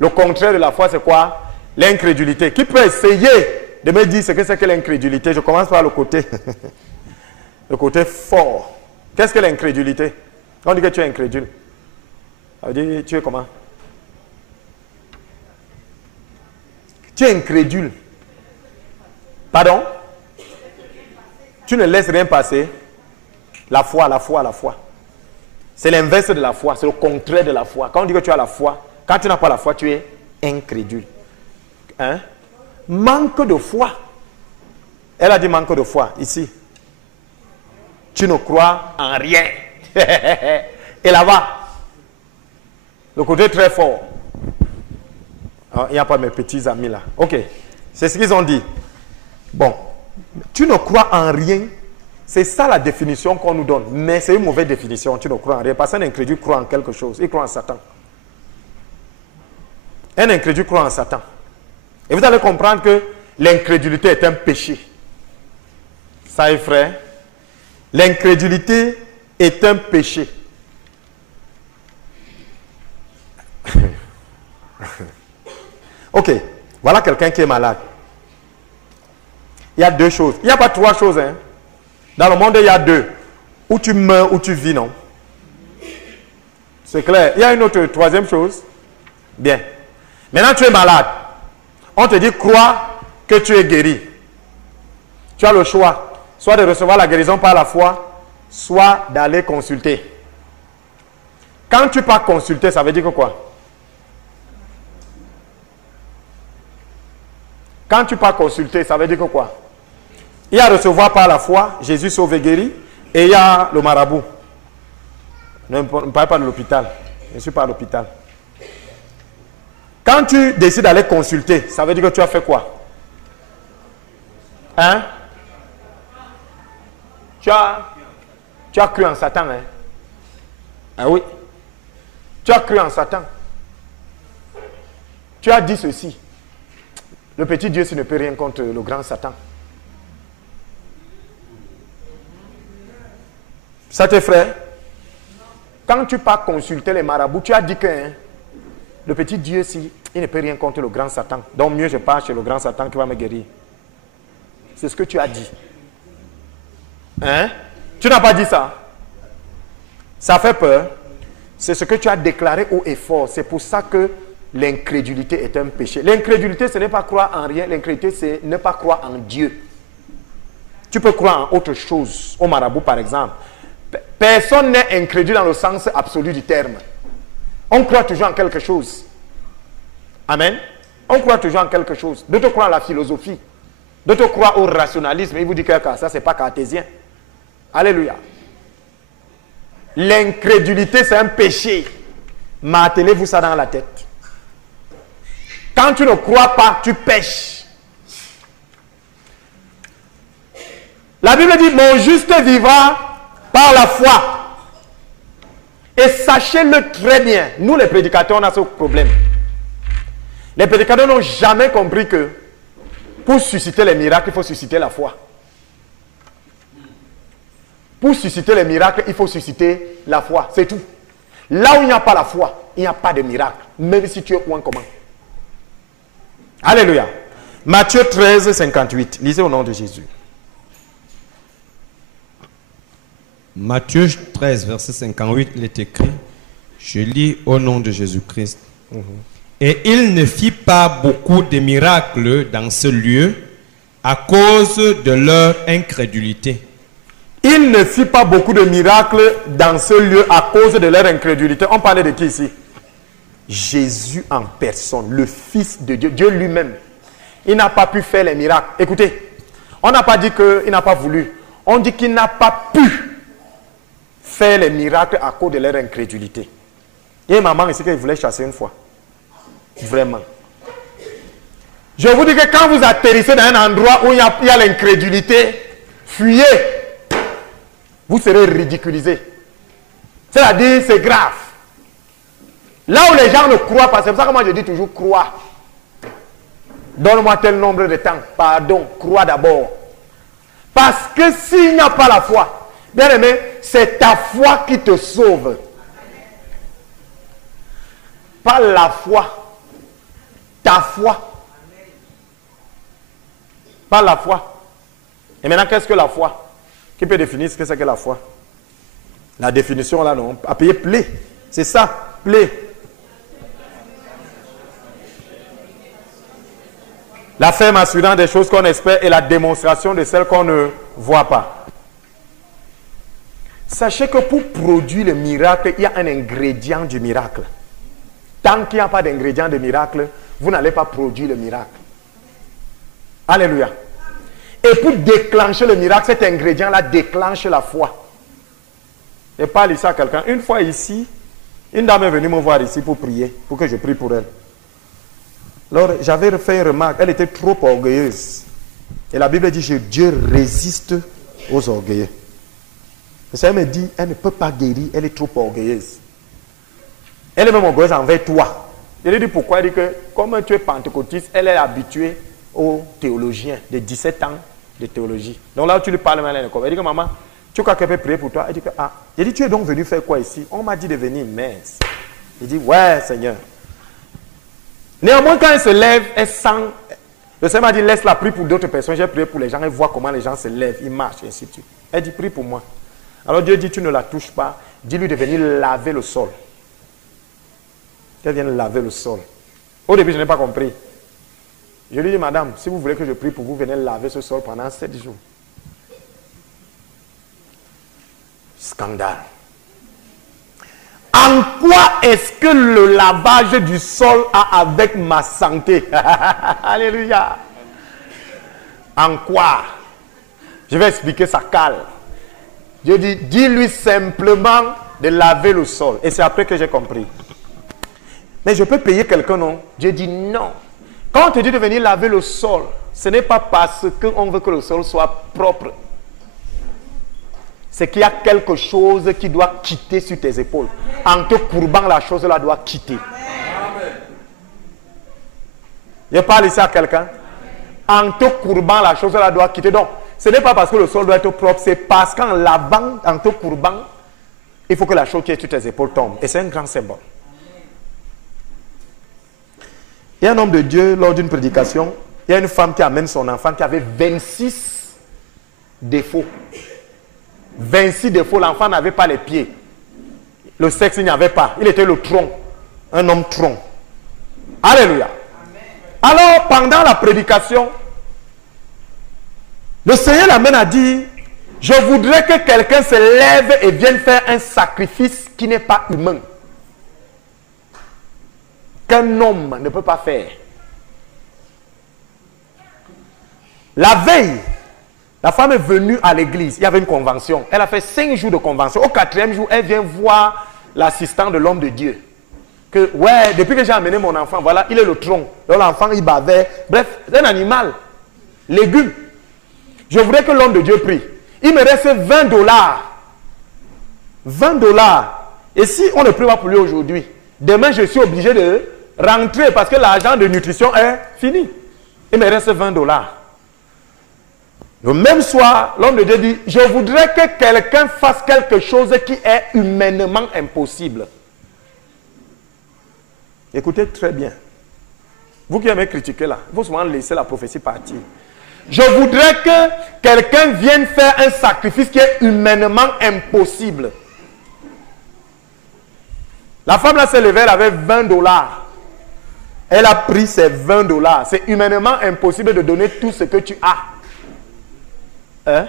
Le contraire de la foi, c'est quoi? L'incrédulité. Qui peut essayer de me dire ce que c'est que l'incrédulité? Je commence par le côté, le côté fort. Qu'est-ce que l'incrédulité? Quand on dit que tu es incrédule, ça veut dire tu es comment? Tu es incrédule. Pardon? Tu ne laisses rien passer. La foi, la foi, la foi. C'est l'inverse de la foi, c'est le contraire de la foi. Quand on dit que tu as la foi, quand tu n'as pas la foi, tu es incrédule. Hein? Manque de foi. Elle a dit manque de foi, ici. Tu ne crois en rien. Et là-bas, le côté très fort. Il n'y a pas mes petits amis là. Ok, c'est ce qu'ils ont dit. Bon, tu ne crois en rien. C'est ça la définition qu'on nous donne. Mais c'est une mauvaise définition. Tu ne crois en rien. Parce qu'un incrédule croit en quelque chose. Il croit en Satan. Un incrédule croit en Satan. Et vous allez comprendre que l'incrédulité est un péché. Ça est frère. L'incrédulité est un péché. Ok, voilà quelqu'un qui est malade. Il y a deux choses. Il n'y a pas trois choses. Hein. Dans le monde, il y a deux. Ou tu meurs ou tu vis, non? C'est clair. Il y a une autre troisième chose. Bien. Maintenant, tu es malade. On te dit, crois que tu es guéri. Tu as le choix. Soit de recevoir la guérison par la foi, soit d'aller consulter. Quand tu pars consulter, ça veut dire que quoi? Quand tu pars consulter, ça veut dire que quoi? Il y a recevoir par la foi, Jésus sauve et guérit, et il y a le marabout. Ne me parle pas de l'hôpital. Je ne suis pas à l'hôpital. Quand tu décides d'aller consulter, ça veut dire que tu as fait quoi? Hein? Tu as cru en Satan, hein? Ah oui. Tu as cru en Satan. Tu as dit ceci. Le petit Dieu, s'il ne peut rien contre le grand Satan. Ça tes frères? Quand tu pars consulter les marabouts, tu as dit que hein, le petit Dieu, si, il ne peut rien contre le grand Satan. Donc mieux je pars chez le grand Satan qui va me guérir. C'est ce que tu as dit. Hein? Tu n'as pas dit ça? Ça fait peur. C'est ce que tu as déclaré haut et fort. C'est pour ça que l'incrédulité est un péché. L'incrédulité, ce n'est pas croire en rien. L'incrédulité, c'est ne pas croire en Dieu. Tu peux croire en autre chose. Au marabout, par exemple. Personne n'est incrédule dans le sens absolu du terme. On croit toujours en quelque chose. Amen. On croit toujours en quelque chose. D'autres croient en la philosophie. D'autres croient au rationalisme. Il vous dit que ça, ce n'est pas cartésien. Alléluia. L'incrédulité, c'est un péché. Martelez-vous ça dans la tête. Quand tu ne crois pas, tu pèches. La Bible dit, mon juste vivra par la foi. Et sachez-le très bien, nous les prédicateurs, on a ce problème. Les prédicateurs n'ont jamais compris que pour susciter les miracles, il faut susciter la foi. Pour susciter les miracles, il faut susciter la foi. C'est tout. Là où il n'y a pas la foi, il n'y a pas de miracle. Même si tu es ou en comment. Alléluia. Matthieu 13, 58. Lisez au nom de Jésus. Matthieu 13, verset 58, il est écrit, je lis au nom de Jésus-Christ. Et il ne fit pas beaucoup de miracles dans ce lieu à cause de leur incrédulité. Il ne fit pas beaucoup de miracles dans ce lieu à cause de leur incrédulité. On parlait de qui ici? Jésus en personne, le Fils de Dieu, Dieu lui-même. Il n'a pas pu faire les miracles. Écoutez, on n'a pas dit qu'il n'a pas voulu. On dit qu'il n'a pas pu faire les miracles à cause de leur incrédulité. Il y a une maman ici qui voulait chasser une fois. Vraiment. Je vous dis que quand vous atterrissez dans un endroit où il y a l'incrédulité, fuyez. Vous serez ridiculisé. C'est-à-dire, c'est grave. Là où les gens ne croient pas, c'est pour ça que moi je dis toujours crois. Donne-moi tel nombre de temps. Pardon, crois d'abord. Parce que s'il n'y a pas la foi, bien aimé, c'est ta foi qui te sauve. Pas la foi. Ta foi. Pas la foi. Et maintenant, qu'est-ce que la foi? Qui peut définir ce que c'est que la foi? La définition là, non. À payer plaît. C'est ça, plaît. La ferme assurance des choses qu'on espère et la démonstration de celles qu'on ne voit pas. Sachez que pour produire le miracle, il y a un ingrédient du miracle. Tant qu'il n'y a pas d'ingrédient de miracle, vous n'allez pas produire le miracle. Alléluia. Et pour déclencher le miracle, cet ingrédient-là déclenche la foi. Je parle ici à quelqu'un. Une fois ici, une dame est venue me voir ici pour prier, pour que je prie pour elle. Alors, j'avais fait une remarque, elle était trop orgueilleuse. Et la Bible dit que Dieu résiste aux orgueilleux. Et ça, elle me dit, elle ne peut pas guérir, elle est trop orgueilleuse. Elle est même orgueilleuse envers toi. Je lui ai dit pourquoi, elle dit que comme tu es pentecôtiste, elle est habituée aux théologiens de 17 ans de théologie. Donc là où tu lui parles, elle dit que maman, tu crois qu'elle peut prier pour toi? Elle dit que ah. J'ai dit, tu es donc venu faire quoi ici? On m'a dit de venir mince. Il dit, ouais Seigneur. Néanmoins, quand elle se lève, elle sent. Le Seigneur m'a dit, laisse-la prier pour d'autres personnes. J'ai prié pour les gens, elle voit comment les gens se lèvent, ils marchent, et ainsi de suite. Elle dit, prie pour moi. Alors Dieu dit, tu ne la touches pas. Dis-lui de venir laver le sol. Qu'elle vienne laver le sol. Au début, je n'ai pas compris. Je lui ai dit, madame, si vous voulez que je prie pour vous, venez laver ce sol pendant 7 jours. Scandale. En quoi est-ce que le lavage du sol a avec ma santé? Alléluia. En quoi? Je vais expliquer ça calme. Dieu dit, dis-lui simplement de laver le sol. Et c'est après que j'ai compris. Mais je peux payer quelqu'un, non? Dieu dit non. Quand on te dit de venir laver le sol, ce n'est pas parce qu'on veut que le sol soit propre. C'est qu'il y a quelque chose qui doit quitter sur tes épaules. En te courbant, la chose-là doit quitter. Amen. Je parle ici à quelqu'un. En te courbant, la chose-là doit quitter. Donc, ce n'est pas parce que le sol doit être propre, c'est parce qu'en lavant, en te courbant, il faut que la chose qui est sur tes épaules tombe. Et c'est un grand symbole. Il y a un homme de Dieu, lors d'une prédication, il y a une femme qui amène son enfant qui avait 26 défauts. 26 défauts, l'enfant n'avait pas les pieds. Le sexe, il n'y avait pas. Il était le tronc. Un homme tronc. Alléluia. Amen. Alors, pendant la prédication, le Seigneur l'amène à dire, je voudrais que quelqu'un se lève et vienne faire un sacrifice qui n'est pas humain. Qu'un homme ne peut pas faire. La veille, la femme est venue à l'église. Il y avait une convention. Elle a fait 5 jours de convention. Au 4e jour, elle vient voir l'assistant de l'homme de Dieu. Que, ouais, depuis que j'ai amené mon enfant, voilà, il est le tronc. L'enfant, il bavait. Bref, c'est un animal. Légume. Je voudrais que l'homme de Dieu prie. Il me reste $20. $20. Et si on ne prie pas pour lui aujourd'hui, demain, je suis obligé de rentrer parce que l'argent de nutrition est fini. Il me reste $20. Le même soir, l'homme de Dieu dit, je voudrais que quelqu'un fasse quelque chose qui est humainement impossible. Écoutez très bien. Vous qui aimez critiquer là, il faut souvent laisser la prophétie partir. Je voudrais que quelqu'un vienne faire un sacrifice qui est humainement impossible. La femme là s'est levée, elle avait $20. Elle a pris ses $20. C'est humainement impossible de donner tout ce que tu as. Hein?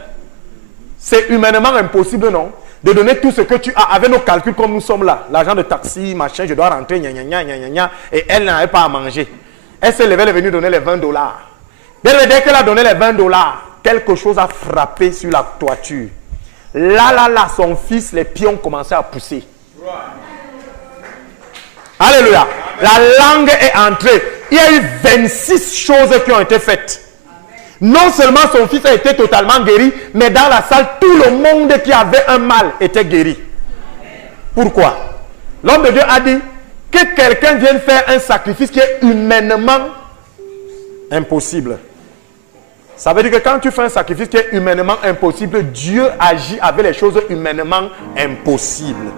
C'est humainement impossible, non? De donner tout ce que tu as avec nos calculs comme nous sommes là. L'argent de taxi, machin, je dois rentrer, gna, gna, gna, gna, gna, et elle n'avait pas à manger. Elle s'est levée, elle est venue donner les $20. Dès qu'elle a donné les $20, quelque chose a frappé sur la toiture. Là, son fils, les pieds ont commencé à pousser. Alléluia. La langue est entrée. Il y a eu 26 choses qui ont été faites. Non seulement son fils a été totalement guéri, mais dans la salle, tout le monde qui avait un mal était guéri. Pourquoi? L'homme de Dieu a dit que quelqu'un vienne faire un sacrifice qui est humainement impossible. Ça veut dire que quand tu fais un sacrifice qui est humainement impossible, Dieu agit avec les choses humainement impossibles.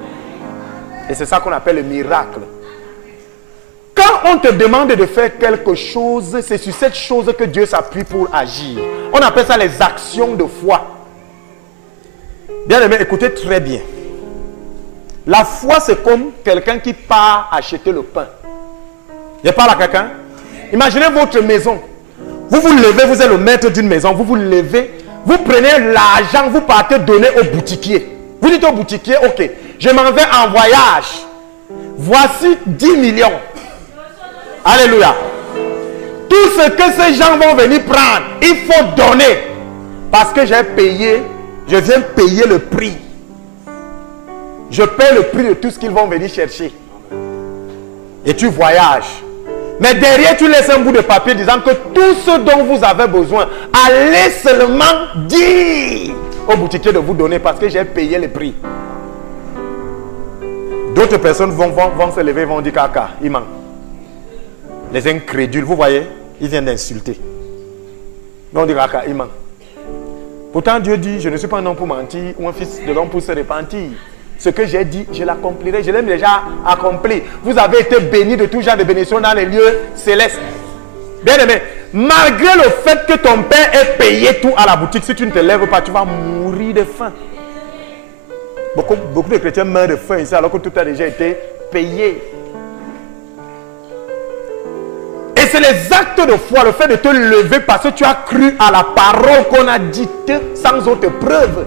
Et c'est ça qu'on appelle le miracle. Quand on te demande de faire quelque chose, c'est sur cette chose que Dieu s'appuie pour agir. On appelle ça les actions de foi. Bien aimé, écoutez très bien. La foi, c'est comme quelqu'un qui part acheter le pain. Je parle à quelqu'un. Imaginez votre maison. Vous vous levez, vous êtes le maître d'une maison. Vous vous levez, vous prenez l'argent, vous partez donner au boutiquier. Vous dites au boutiquier, ok, je m'en vais en voyage. Voici 10 millions. Alléluia. Tout ce que ces gens vont venir prendre, il faut donner. Parce que j'ai payé, je viens payer le prix. Je paie le prix de tout ce qu'ils vont venir chercher. Et tu voyages. Mais derrière, tu laisses un bout de papier disant que tout ce dont vous avez besoin, allez seulement dire au boutiquier de vous donner parce que j'ai payé le prix. D'autres personnes vont se lever et vont dire caca, il manque. Les incrédules, vous voyez, ils viennent d'insulter. Donc on dit caca, il manque. Pourtant Dieu dit, je ne suis pas un homme pour mentir ou un fils de l'homme pour se repentir. Ce que j'ai dit, je l'accomplirai. Je l'ai déjà accompli. Vous avez été bénis de tout genre de bénédictions dans les lieux célestes. Bien aimé, malgré le fait que ton père ait payé tout à la boutique, si tu ne te lèves pas, tu vas mourir de faim. Beaucoup de chrétiens meurent de faim ici alors que tout a déjà été payé. Et c'est les actes de foi, le fait de te lever parce que tu as cru à la parole qu'on a dite sans autre preuve.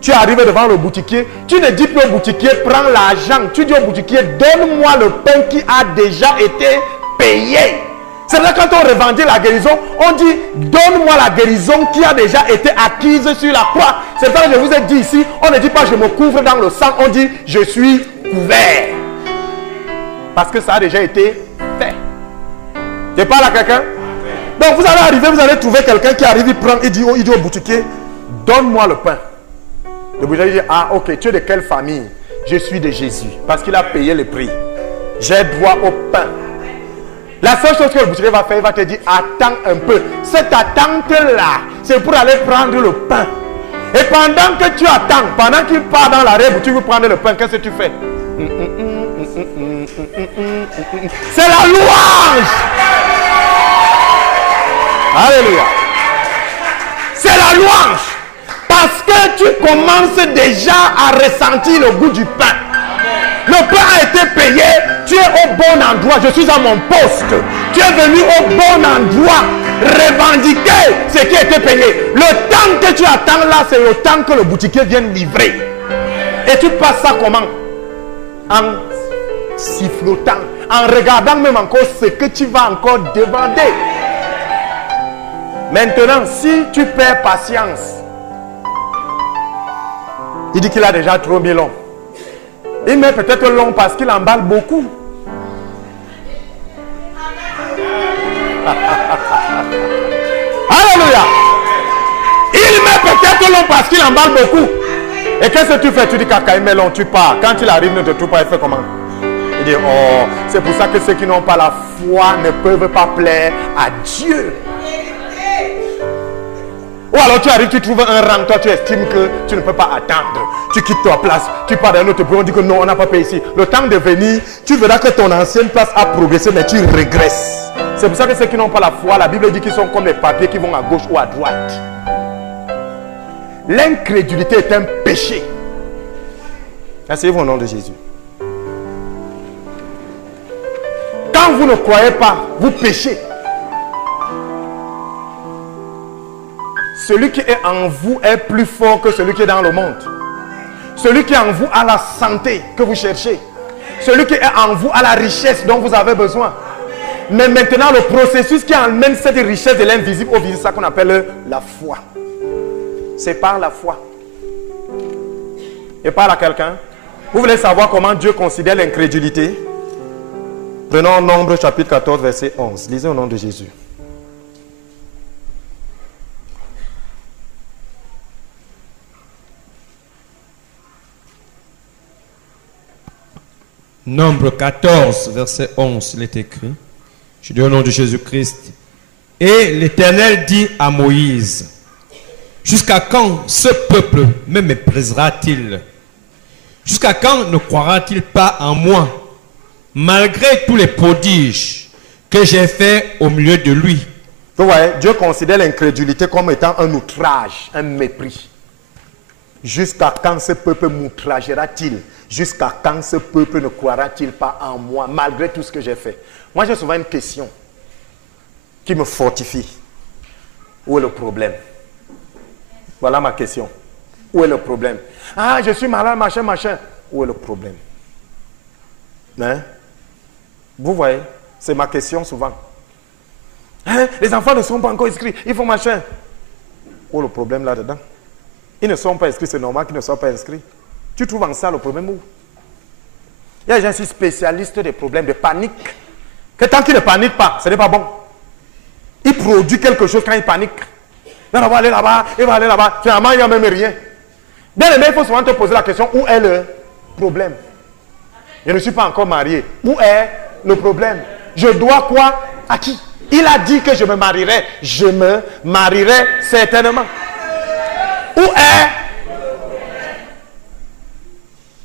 Tu arrives devant le boutiquier, tu ne dis plus au boutiquier, prends l'argent. Tu dis au boutiquier, donne-moi le pain qui a déjà été payé. C'est vrai quand on revendique la guérison, on dit, donne-moi la guérison qui a déjà été acquise sur la croix. C'est ça que je vous ai dit ici, on ne dit pas, je me couvre dans le sang, on dit, je suis couvert. Parce que ça a déjà été fait. Je parle à quelqu'un? Donc vous allez arriver, vous allez trouver quelqu'un qui arrive, il prend, il dit au boutiquier, donne-moi le pain. Le boutiquier dit, ah ok, tu es de quelle famille? Je suis de Jésus, parce qu'il a payé le prix. J'ai droit au pain. La seule chose que le boutiquier va faire, il va te dire, attends un peu. Cette attente-là, c'est pour aller prendre le pain. Et pendant que tu attends, pendant qu'il part dans l'arrêt-boutique pour prendre le pain, qu'est-ce que tu fais? C'est la louange. Alléluia. C'est la louange. Parce que tu commences déjà à ressentir le goût du pain. Le pain a été payé. Tu es au bon endroit. Je suis à mon poste. Tu es venu au bon endroit. Revendiquer ce qui a été payé. Le temps que tu attends là, c'est le temps que le boutiquier vienne livrer. Et tu passes ça comment? En sifflotant. En regardant même encore ce que tu vas encore demander. Maintenant, si tu perds patience, il dit qu'il a déjà trop mis long. Il met peut-être long parce qu'il emballe beaucoup. Alléluia. Il met peut-être long parce qu'il emballe beaucoup. Et qu'est-ce que tu fais? Tu dis caca, il met long, tu pars. Quand il arrive, ne te trouve pas, il fait comment? Il dit, oh, c'est pour ça que ceux qui n'ont pas la foi ne peuvent pas plaire à Dieu. Ou alors tu arrives, tu trouves un rang, toi tu estimes que tu ne peux pas attendre. Tu quittes ta place, tu pars dans notre bureau, on dit que non, on n'a pas payé ici. Le temps de venir, tu verras que ton ancienne place a progressé, mais tu régresses. C'est pour ça que ceux qui n'ont pas la foi, la Bible dit qu'ils sont comme les papiers qui vont à gauche ou à droite. L'incrédulité est un péché. Asseyez-vous au nom de Jésus. Quand vous ne croyez pas, vous péchez. Celui qui est en vous est plus fort que celui qui est dans le monde. Celui qui est en vous a la santé que vous cherchez. Celui qui est en vous a la richesse dont vous avez besoin. Mais maintenant, le processus qui emmène cette richesse de l'invisible au visible, c'est ça qu'on appelle la foi. C'est par la foi. Et par à quelqu'un. Vous voulez savoir comment Dieu considère l'incrédulité? Prenons Nombre chapitre 14, verset 11. Lisez au nom de Jésus. Nombre 14, verset 11, il est écrit. Je dis au nom de Jésus-Christ. Et l'Éternel dit à Moïse, jusqu'à quand ce peuple me méprisera-t-il? Jusqu'à quand ne croira-t-il pas en moi? malgré tous les prodiges que j'ai faits au milieu de lui. Vous voyez, Dieu considère l'incrédulité comme étant un outrage, un mépris. Jusqu'à quand ce peuple m'outragera-t-il? Jusqu'à quand ce peuple ne croira-t-il pas en moi, malgré tout ce que j'ai fait? Moi, j'ai souvent une question qui me fortifie. Où est le problème? Voilà ma question. Où est le problème? Ah, je suis malade, machin, machin. Où est le problème? Hein? Vous voyez, c'est ma question souvent. Hein? Les enfants ne sont pas encore inscrits, il faut machin. Où est le problème là-dedans? Ils ne sont pas inscrits, c'est normal qu'ils ne soient pas inscrits. Tu trouves en ça le problème où? Il y a des gens ici spécialistes des problèmes de panique. Que tant qu'ils ne paniquent pas, ce n'est pas bon. Il produit quelque chose quand il panique. Il va aller là-bas, il va aller là-bas. Finalement, il n'y a même rien. Bien aimé, il faut souvent te poser la question, où est le problème? Je ne suis pas encore marié. Où est le problème? Je dois quoi à qui? Il a dit que je me marierai. Je me marierai certainement. Où est?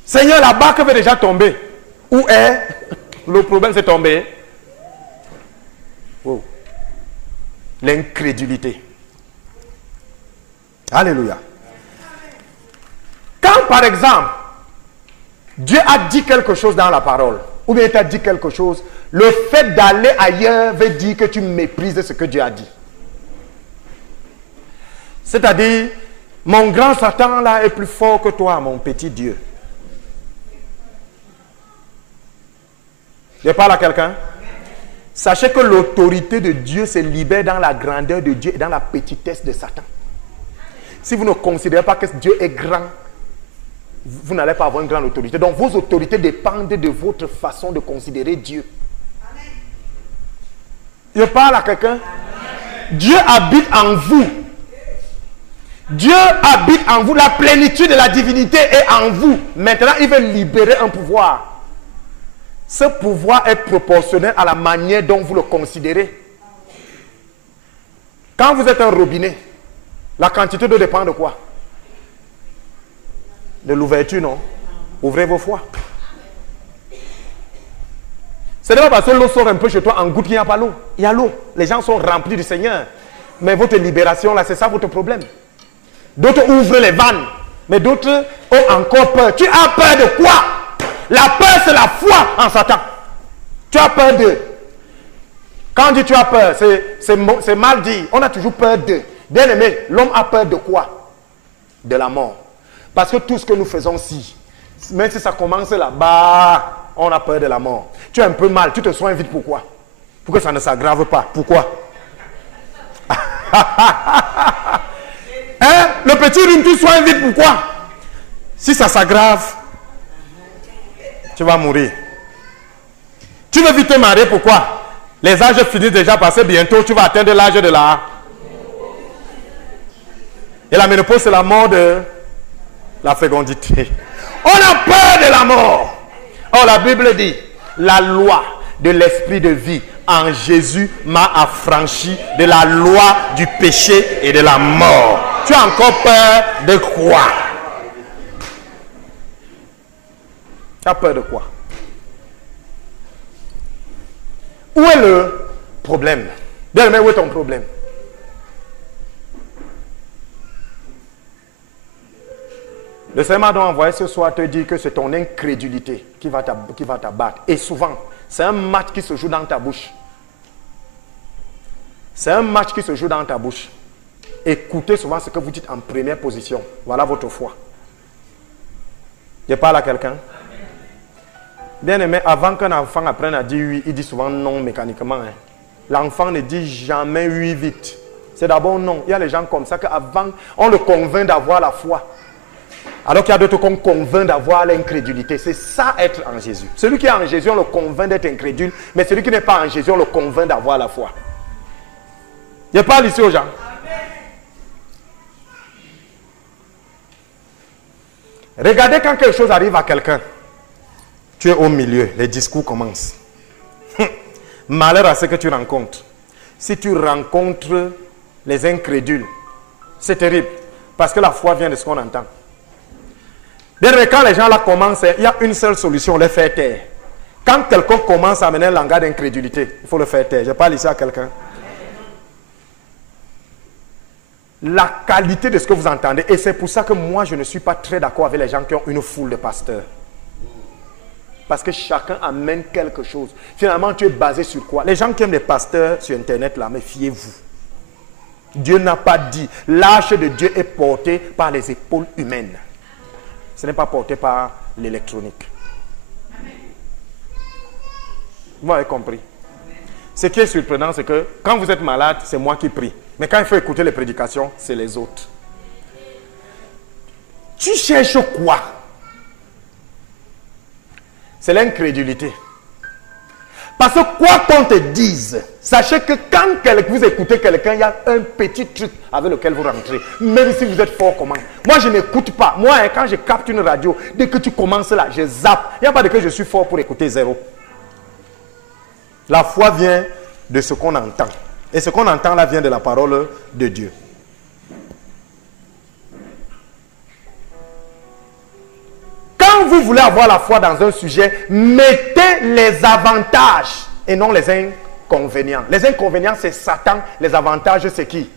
Seigneur, la barque veut déjà tomber. Où est? Le problème, c'est tombé. Wow. L'incrédulité. Alléluia. Quand, par exemple, Dieu a dit quelque chose dans la parole, ou bien il t'a dit quelque chose, le fait d'aller ailleurs veut dire que tu méprises ce que Dieu a dit. C'est-à-dire, mon grand Satan là est plus fort que toi, mon petit Dieu. Je parle à quelqu'un. Sachez que l'autorité de Dieu se libère dans la grandeur de Dieu et dans la petitesse de Satan. Si vous ne considérez pas que Dieu est grand, vous n'allez pas avoir une grande autorité. Donc vos autorités dépendent de votre façon de considérer Dieu. Je parle à quelqu'un. Dieu habite en vous. Dieu habite en vous. La plénitude de la divinité est en vous. Maintenant, il veut libérer un pouvoir. Ce pouvoir est proportionnel à la manière dont vous le considérez. Quand vous êtes un robinet, la quantité d'eau dépend de quoi? De l'ouverture, non? Ouvrez vos foies. Ce n'est pas parce que l'eau sort un peu chez toi en goutte qu'il n'y a pas l'eau. Il y a l'eau. Les gens sont remplis du Seigneur. Mais votre libération, là, c'est ça votre problème. D'autres ouvrent les vannes. Mais d'autres ont encore peur. Tu as peur de quoi? La peur, c'est la foi en Satan. Tu as peur de. Quand on dit tu as peur, c'est mal dit. On a toujours peur de. Bien aimé, l'homme a peur de quoi? De la mort. Parce que tout ce que nous faisons ici, même si ça commence là-bas, on a peur de la mort. Tu es un peu mal, tu te soignes vite. Pourquoi? Pour que ça ne s'aggrave pas. Pourquoi? Hein? Le petit rhume, tu soignes vite. Pourquoi? Si ça s'aggrave, tu vas mourir. Tu veux vite te marier, pourquoi? Les âges finissent déjà par passer, bientôt tu vas atteindre l'âge de la... Et la ménopause, c'est la mort de la fécondité. On a peur de la mort. Oh, la Bible dit, la loi de l'esprit de vie en Jésus m'a affranchi de la loi du péché et de la mort. Tu as encore peur de quoi? Tu as peur de quoi? Où est le problème? Bien-aimé, où est ton problème? Le Seigneur m'a envoyé ce soir te dire que c'est ton incrédulité qui va t'abattre. Et souvent, c'est un match qui se joue dans ta bouche. C'est un match qui se joue dans ta bouche. Écoutez souvent ce que vous dites en première position. Voilà votre foi. Je parle à quelqu'un. Bien aimé, avant qu'un enfant apprenne à dire oui, il dit souvent non mécaniquement. Hein. L'enfant ne dit jamais oui vite. C'est d'abord non. Il y a les gens comme ça qu'avant, on le convainc d'avoir la foi. Alors qu'il y a d'autres qu'on convainc d'avoir l'incrédulité. C'est ça être en Jésus. Celui qui est en Jésus, on le convainc d'être incrédule. Mais celui qui n'est pas en Jésus, on le convainc d'avoir la foi. Je parle ici aux gens. Regardez quand quelque chose arrive à quelqu'un. Tu es au milieu, les discours commencent. Malheur à ce que tu rencontres. Si tu rencontres les incrédules, c'est terrible. Parce que la foi vient de ce qu'on entend. Bien, mais quand les gens là commencent, il y a une seule solution, les faire taire. Quand quelqu'un commence à amener un langage d'incrédulité, il faut le faire taire. Je parle ici à quelqu'un. La qualité de ce que vous entendez, et c'est pour ça que moi je ne suis pas très d'accord avec les gens qui ont une foule de pasteurs. Parce que chacun amène quelque chose. Finalement, tu es basé sur quoi? Les gens qui aiment les pasteurs sur Internet, là, mais fiez-vous. Dieu n'a pas dit. L'arche de Dieu est portée par les épaules humaines. Ce n'est pas porté par l'électronique. Vous m'avez compris? Ce qui est surprenant, c'est que quand vous êtes malade, c'est moi qui prie. Mais quand il faut écouter les prédications, c'est les autres. Tu cherches quoi? C'est l'incrédulité. Parce que quoi qu'on te dise, sachez que quand vous écoutez quelqu'un, il y a un petit truc avec lequel vous rentrez. Même si vous êtes fort comment. Moi, je n'écoute pas. Moi, quand je capte une radio, dès que tu commences là, je zappe. Il n'y a pas de que je suis fort pour écouter zéro. La foi vient de ce qu'on entend. Et ce qu'on entend là vient de la parole de Dieu. Quand vous voulez avoir la foi dans un sujet, mettez les avantages et non les inconvénients. Les inconvénients, c'est Satan. Les avantages, c'est qui?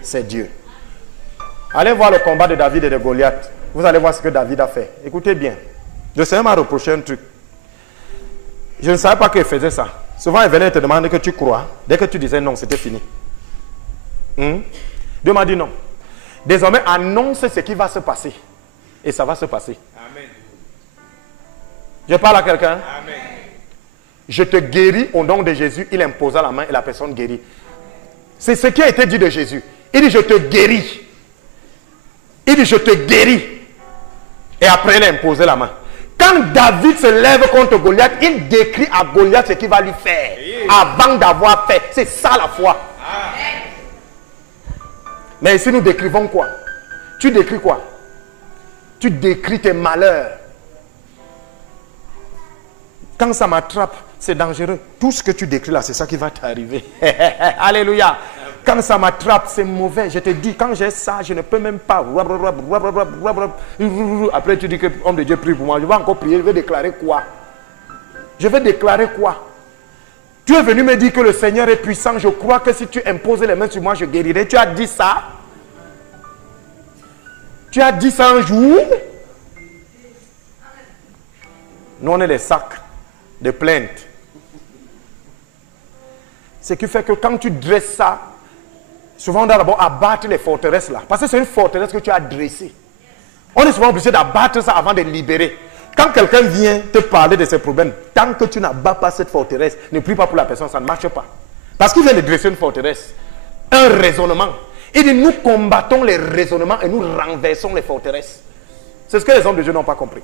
C'est Dieu. Allez voir le combat de David et de Goliath. Vous allez voir ce que David a fait. Écoutez bien. Le Seigneur m'a reproché un truc. Je ne savais pas qu'il faisait ça. Souvent, il venait te demander que tu crois. Dès que tu disais non, c'était fini. Dieu m'a dit non. Désormais, annonce ce qui va se passer. Et ça va se passer. Amen. Je parle à quelqu'un. Amen. Je te guéris au nom de Jésus. Il imposa la main et la personne guérit. C'est ce qui a été dit de Jésus. Il dit je te guéris. Il dit je te guéris. Et après il a imposé la main. Quand David se lève contre Goliath, il décrit à Goliath ce qu'il va lui faire. Avant d'avoir fait. C'est ça la foi. Mais ici nous décrivons quoi? Tu décris quoi? Tu décris tes malheurs. Quand ça m'attrape, c'est dangereux. Tout ce que tu décris là, c'est ça qui va t'arriver. Alléluia. Quand ça m'attrape, c'est mauvais. Je te dis, quand j'ai ça, je ne peux même pas. Après, tu dis que homme de Dieu prie pour moi. Je vais encore prier. Je vais déclarer quoi? Je vais déclarer quoi? Tu es venu me dire que le Seigneur est puissant. Je crois que si tu imposes les mains sur moi, je guérirai. Tu as dit ça? Tu as dit ça un jour? Nous, on est des sacs de plaintes. Ce qui fait que quand tu dresses ça, souvent on doit d'abord abattre les forteresses là. Parce que c'est une forteresse que tu as dressée. On est souvent obligé d'abattre ça avant de libérer. Quand quelqu'un vient te parler de ses problèmes, tant que tu n'abats pas cette forteresse, ne prie pas pour la personne, ça ne marche pas. Parce qu'il vient de dresser une forteresse. Un raisonnement. Il dit, nous combattons les raisonnements et nous renversons les forteresses. C'est ce que les hommes de Dieu n'ont pas compris.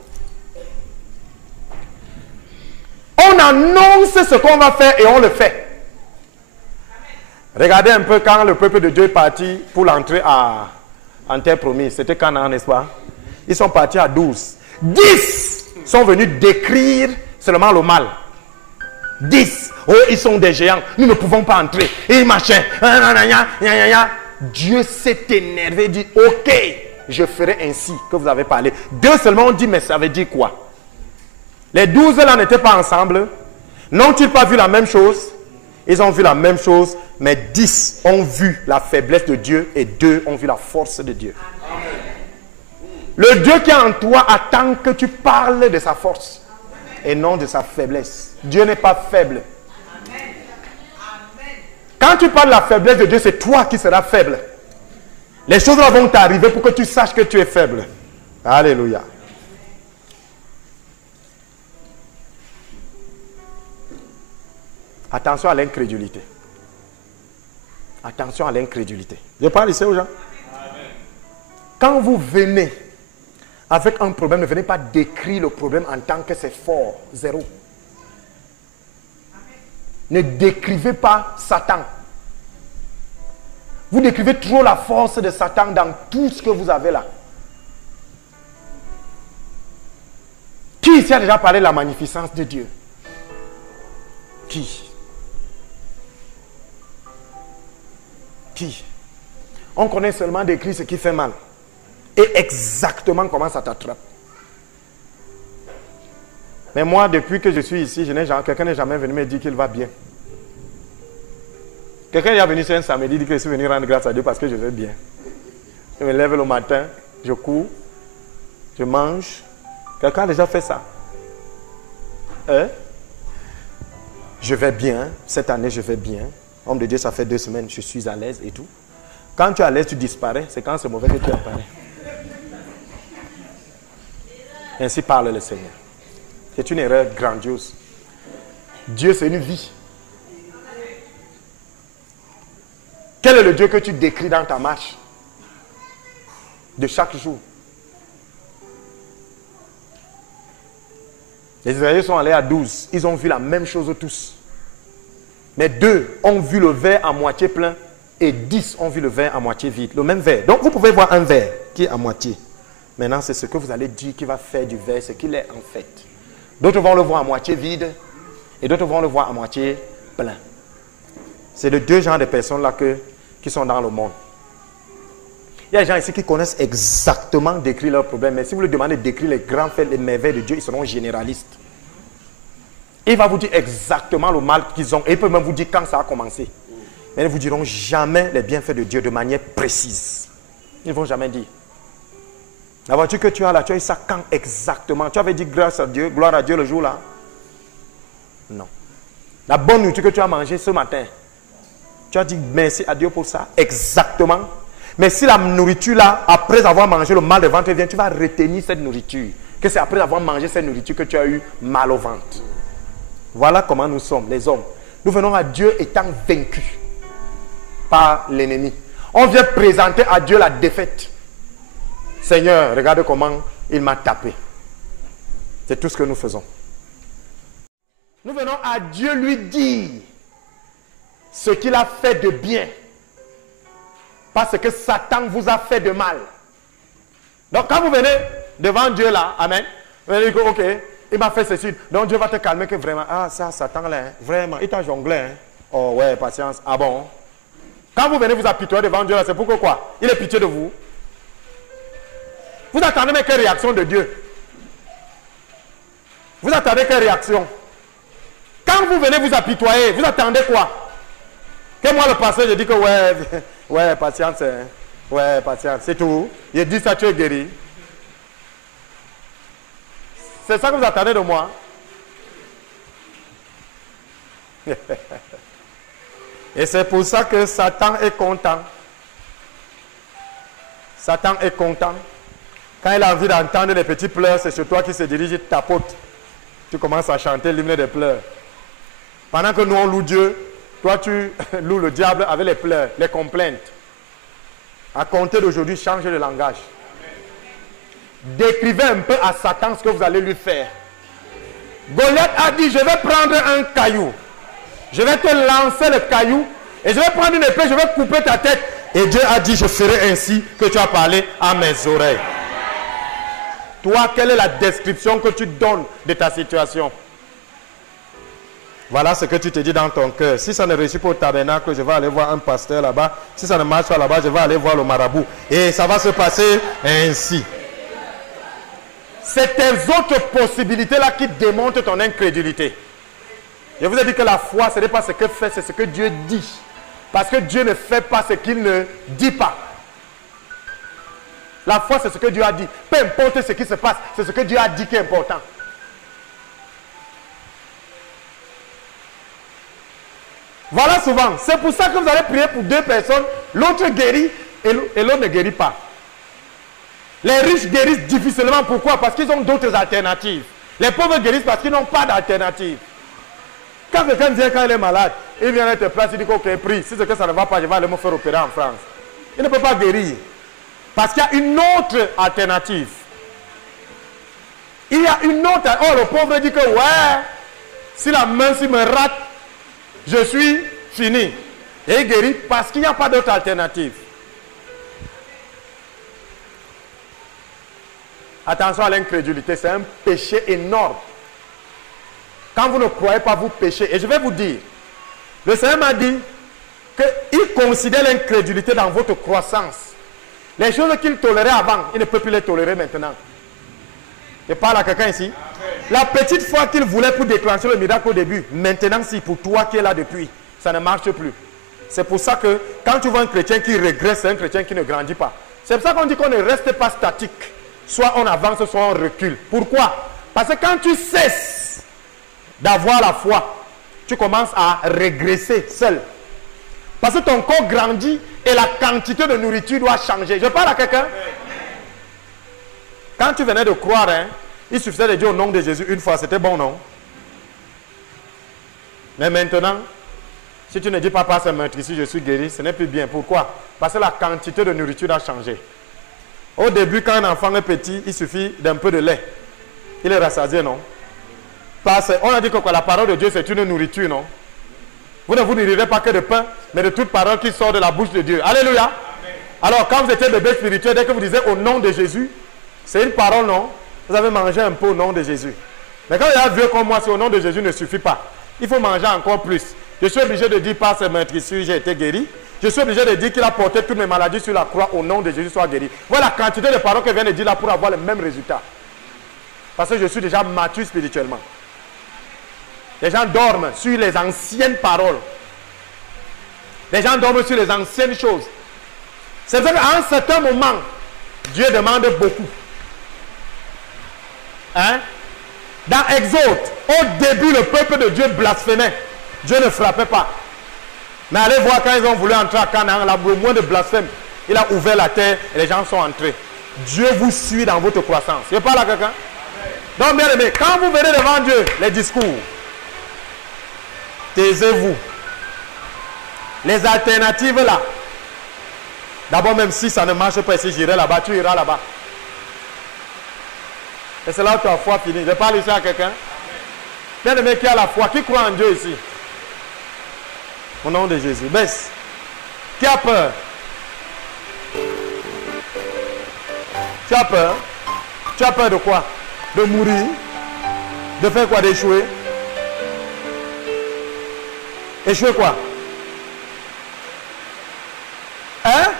On annonce ce qu'on va faire et on le fait. Regardez un peu quand le peuple de Dieu est parti pour l'entrée en terre promise. C'était Canaan, n'est-ce pas? Ils sont partis à 12. 10 sont venus décrire seulement le mal. 10. Oh, ils sont des géants. Nous ne pouvons pas entrer. Et machin. Dieu s'est énervé et dit, ok, je ferai ainsi que vous avez parlé. 2 seulement ont dit, mais ça veut dire quoi? Les 12 là n'étaient pas ensemble. N'ont-ils pas vu la même chose? Ils ont vu la même chose, mais 10 ont vu la faiblesse de Dieu et 2 ont vu la force de Dieu. Amen. Le Dieu qui est en toi attend que tu parles de sa force et non de sa faiblesse. Dieu n'est pas faible. Amen. Quand tu parles de la faiblesse de Dieu, c'est toi qui seras faible. Les choses là vont t'arriver pour que tu saches que tu es faible. Alléluia. Attention à l'incrédulité. Attention à l'incrédulité. Je parle ici aux gens. Amen. Quand vous venez avec un problème, ne venez pas décrire le problème en tant que c'est fort. Zéro. Amen. Ne décrivez pas Satan. Vous décrivez trop la force de Satan dans tout ce que vous avez là. Qui ici a déjà parlé de la magnificence de Dieu? Qui? Qui? On connaît seulement décrire ce qui fait mal. Et exactement comment ça t'attrape. Mais moi, depuis que je suis ici, quelqu'un n'est jamais venu me dire qu'il va bien. Quelqu'un est venu sur un samedi, dit que je suis venu rendre grâce à Dieu parce que je vais bien. Je me lève le matin, je cours, je mange. Quelqu'un a déjà fait ça? Hein? Je vais bien. Cette année, je vais bien. Homme de Dieu, ça fait 2 semaines, je suis à l'aise et tout. Quand tu es à l'aise, tu disparais. C'est quand c'est mauvais que tu apparais. Ainsi parle le Seigneur. C'est une erreur grandiose. Dieu, c'est une vie. Quel est le Dieu que tu décris dans ta marche de chaque jour? Les Israéliens sont allés à 12. Ils ont vu la même chose tous. Mais 2 ont vu le verre à moitié plein et 10 ont vu le verre à moitié vide. Le même verre. Donc vous pouvez voir un verre qui est à moitié. Maintenant, c'est ce que vous allez dire qui va faire du verre ce qu'il est en fait. D'autres vont le voir à moitié vide et d'autres vont le voir à moitié plein. C'est les 2 genres de personnes-là qui sont dans le monde. Il y a des gens ici qui connaissent exactement décrire leurs problèmes, mais si vous leur demandez de décrire les grands faits, les merveilles de Dieu, ils seront généralistes. Il va vous dire exactement le mal qu'ils ont et il peut même vous dire quand ça a commencé. Mais ils ne vous diront jamais les bienfaits de Dieu de manière précise. Ils ne vont jamais dire. La voiture que tu as là, tu as eu ça quand exactement? Tu avais dit grâce à Dieu, gloire à Dieu le jour-là? Non. La bonne nourriture que tu as mangée ce matin, tu as dit merci à Dieu pour ça? Exactement. Mais si la nourriture là, après avoir mangé, le mal de ventre vient, tu vas retenir cette nourriture. Que c'est après avoir mangé cette nourriture que tu as eu mal au ventre. Voilà comment nous sommes, les hommes. Nous venons à Dieu étant vaincus par l'ennemi. On vient présenter à Dieu la défaite. Seigneur, regarde comment il m'a tapé. C'est tout ce que nous faisons. Nous venons à Dieu lui dire ce qu'il a fait de bien. Parce que Satan vous a fait de mal. Donc quand vous venez devant Dieu là, amen, vous allez dire, ok, il m'a fait ceci. Donc Dieu va te calmer que vraiment, ah ça, Satan là, hein, vraiment, il t'a jonglé. Hein. Oh ouais, patience. Ah bon? Quand vous venez vous apitoyer devant Dieu là, c'est pourquoi quoi? Il est pitié de vous. Vous attendez mais quelle réaction de Dieu? Vous attendez quelle réaction? Quand vous venez vous apitoyer, vous attendez quoi? Que moi le pasteur, je dis que ouais, patience, hein. Ouais, patience, c'est tout. Il dit ça, tu es guéri. C'est ça que vous attendez de moi? Et c'est pour ça que Satan est content. Satan est content. Quand il a envie d'entendre les petits pleurs, c'est sur toi qui se dirige, il tapote. Tu commences à chanter l'hymne des pleurs. Pendant que nous on loue Dieu, toi tu loues le diable avec les pleurs, les complaintes. À compter d'aujourd'hui, changez de langage. Décrivez un peu à Satan ce que vous allez lui faire. Goliath a dit, je vais prendre un caillou. Je vais te lancer le caillou et je vais prendre une épée, je vais couper ta tête. Et Dieu a dit, je ferai ainsi que tu as parlé à mes oreilles. Toi, quelle est la description que tu donnes de ta situation? Voilà ce que tu te dis dans ton cœur. Si ça ne réussit pas au tabernacle, je vais aller voir un pasteur là-bas. Si ça ne marche pas là-bas, je vais aller voir le marabout. Et ça va se passer ainsi. C'est tes autres possibilités-là qui démontrent ton incrédulité. Je vous ai dit que la foi, ce n'est pas ce que fait, c'est ce que Dieu dit. Parce que Dieu ne fait pas ce qu'il ne dit pas. La foi, c'est ce que Dieu a dit. Peu importe ce qui se passe, c'est ce que Dieu a dit qui est important. Voilà souvent. C'est pour ça que vous allez prier pour 2 personnes. L'autre guérit et l'autre ne guérit pas. Les riches guérissent difficilement. Pourquoi? Parce qu'ils ont d'autres alternatives. Les pauvres guérissent parce qu'ils n'ont pas d'alternative. Quand quelqu'un vient quand il est malade, il vient à te place, il dit ok, prie. Si c'est que ça ne va pas, je vais aller me faire opérer en France. Il ne peut pas guérir. Parce qu'il y a une autre alternative. Il y a une autre. Oh, le pauvre dit que ouais, si la main s'il me rate, je suis fini. Et il guérit parce qu'il n'y a pas d'autre alternative. Attention à l'incrédulité, c'est un péché énorme. Quand vous ne croyez pas, vous péchez. Et je vais vous dire, le Seigneur m'a dit qu'il considère l'incrédulité dans votre croissance. Les choses qu'il tolérait avant, il ne peut plus les tolérer maintenant. Je parle à quelqu'un ici. La petite foi qu'il voulait pour déclencher le miracle au début, maintenant, si pour toi qui es là depuis, ça ne marche plus. C'est pour ça que quand tu vois un chrétien qui régresse, c'est un chrétien qui ne grandit pas. C'est pour ça qu'on dit qu'on ne reste pas statique. Soit on avance, soit on recule. Pourquoi? Parce que quand tu cesses d'avoir la foi, tu commences à régresser seul. Parce que ton corps grandit et la quantité de nourriture doit changer. Je parle à quelqu'un. Quand tu venais de croire, hein, il suffisait de dire au nom de Jésus une fois, c'était bon, non? Mais maintenant, si tu ne dis pas par ce meurtre ici, je suis guéri, ce n'est plus bien. Pourquoi? Parce que la quantité de nourriture a changé. Au début, quand un enfant est petit, il suffit d'un peu de lait. Il est rassasié, non? Parce qu'on a dit que la parole de Dieu, c'est une nourriture, non? Vous ne vous nourrirez pas que de pain, mais de toute parole qui sort de la bouche de Dieu. Alléluia. Amen. Alors, quand vous étiez bébé spirituel, dès que vous disiez au nom de Jésus, c'est une parole, non? Vous avez mangé un peu au nom de Jésus. Mais quand il y a vieux comme moi, c'est au nom de Jésus ne suffit pas. Il faut manger encore plus. Je suis obligé de dire par ce meurtrissures, j'ai été guéri. Je suis obligé de dire qu'il a porté toutes mes maladies sur la croix, au nom de Jésus, soit guéri. Voilà la quantité de paroles que je viens de dire là pour avoir le même résultat. Parce que je suis déjà mature spirituellement. Les gens dorment sur les anciennes paroles. Les gens dorment sur les anciennes choses. C'est vrai qu'à un certain moment, Dieu demande beaucoup. Hein? Dans Exode, au début, le peuple de Dieu blasphémait. Dieu ne frappait pas. Mais allez voir quand ils ont voulu entrer à Canaan, le moins de blasphème, il a ouvert la terre et les gens sont entrés. Dieu vous suit dans votre croissance. Je parle à quelqu'un? Donc, bien aimé, quand vous venez devant Dieu, les discours, taisez-vous. Les alternatives là, d'abord, même si ça ne marche pas ici, j'irai là-bas, tu iras là-bas. Et c'est là où ta foi finit. Je parle ici à quelqu'un. Bien aimé, qui a la foi, qui croit en Dieu ici? Au nom de Jésus. Baisse. Qui a peur? Tu as peur? Tu as peur de quoi? De mourir? De faire quoi? D'échouer? Échouer quoi? Hein?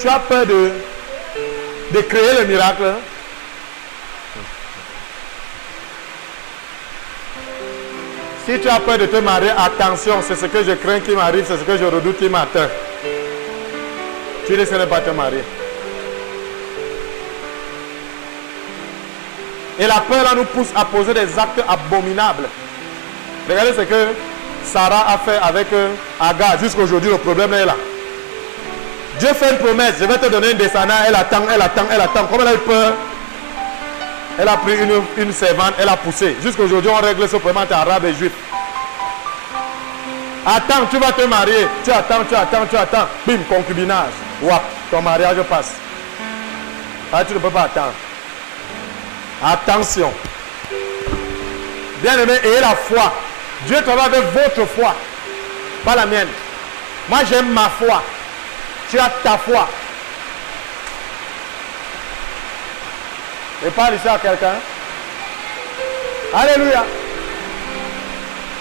Tu as peur de créer le miracle? Si tu as peur de te marier, attention, c'est ce que je crains qui m'arrive, c'est ce que je redoute qui m'atteint. Tu risques de ne pas te marier. Et la peur là nous pousse à poser des actes abominables. Regardez ce que Sarah a fait avec Agar. Jusqu'aujourd'hui, le problème est là. Dieu fait une promesse, je vais te donner une descendance, elle attend. Comme elle a eu peur, elle a pris une servante, elle a poussé. Jusqu'aujourd'hui, on règle ce problème entre arabes et juifs. Attends, tu vas te marier. Tu attends. Bim, concubinage. Wap, ton mariage passe. Ah, tu ne peux pas attendre. Attention. Bien aimé, ayez la foi. Dieu travaille avec votre foi, pas la mienne. Moi, j'aime ma foi. Tu as ta foi. Et parle ici à quelqu'un. Alléluia.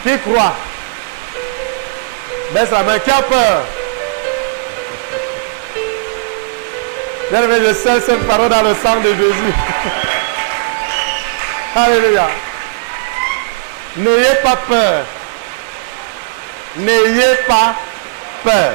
Qui croit? Baisse la main. Qui a peur? Bien aimé, je scelle cette parole dans le sang de Jésus. Alléluia. N'ayez pas peur. N'ayez pas peur.